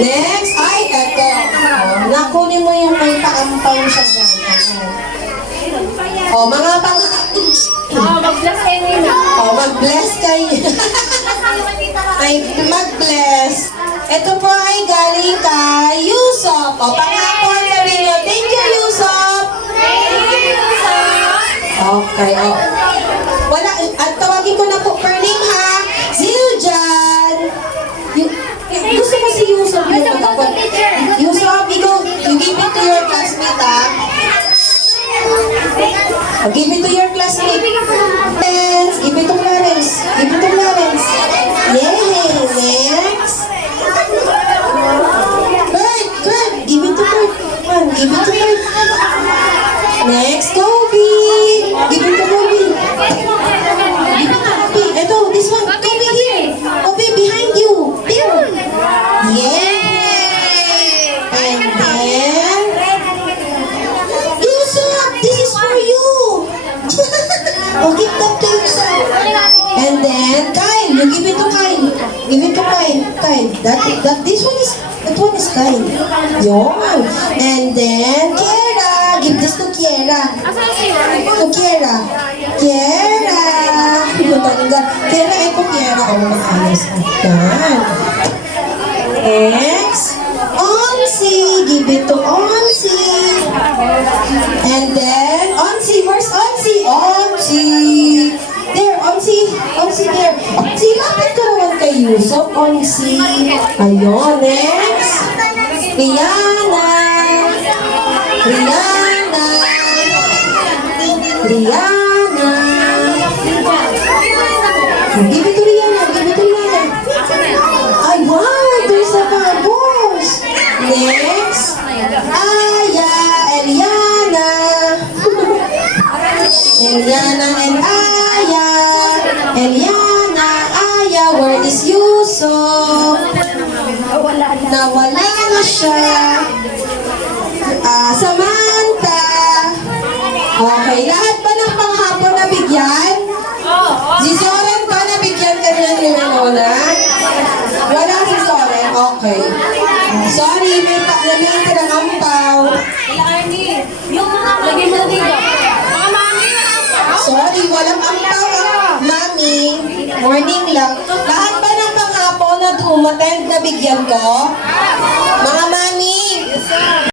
Next, ay, eto. Nakunin mo yung may paampaw siya dyan. O, mga pang... Mag-bless kayo nila. O, mag-bless kayo. Ay, mag-bless. Ito po ay galing kay Yusop. O, panghapon, sabihin nyo, thank you, Yusop. Okay, o. Wala, at tawagin ko na po per name, ha? Zildjan. Gusto mo si Yusop yung mag-apon? Yusop, ikaw, you give it to your classmate, ha? Give it to your classmate. Clarence, give it to Clarence. Give it to Clarence. Yay, next. Kurt, give it to Kurt. Come on, give it to Kurt. Next, Kobe. Give it to Kobe. Give it to Kobe. Ito, this one. Kobe here. Kobe behind you. There. Yay. And then, Yusuf, this is for you. Oh, give that to yourself. And then, Kyle, you give it to Kyle. Give it to Kyle. Kyle, that one is Kyle. Yon. And then, Kiera, give this to Kiera. To Kiera. Kiera. Kiera, ito Kiera. Oh, maayos. Yan. Next, Onsi. Give it to Onsi. And then, Onsi, where's Onsi? Onsi. There, Onsi. Onsi there. Onsi, lapit ka naman kay Yusuf. Onsi. Ayun, next. Rihanna. Rihanna. Rihanna. Give it to Rihanna. Give it to Rihanna. Ay, wow. There's a bubbles. Next. Aya. Eliana. Eliana and Aya. Eliana, Aya, where is Yusuf? Nawala na siya. Samantha. Okay, lahat ba ng panghapon na bigyan? Si Soren ba nabigyan ka niya ni Winona? Wala si Soren? Okay. Sorry, may pa-lamit ng ampaw. Sorry, walang ampaw ang mami. Morning lang. Lahat ba ng panghapon na umattend na bigyan ko? Mga mami,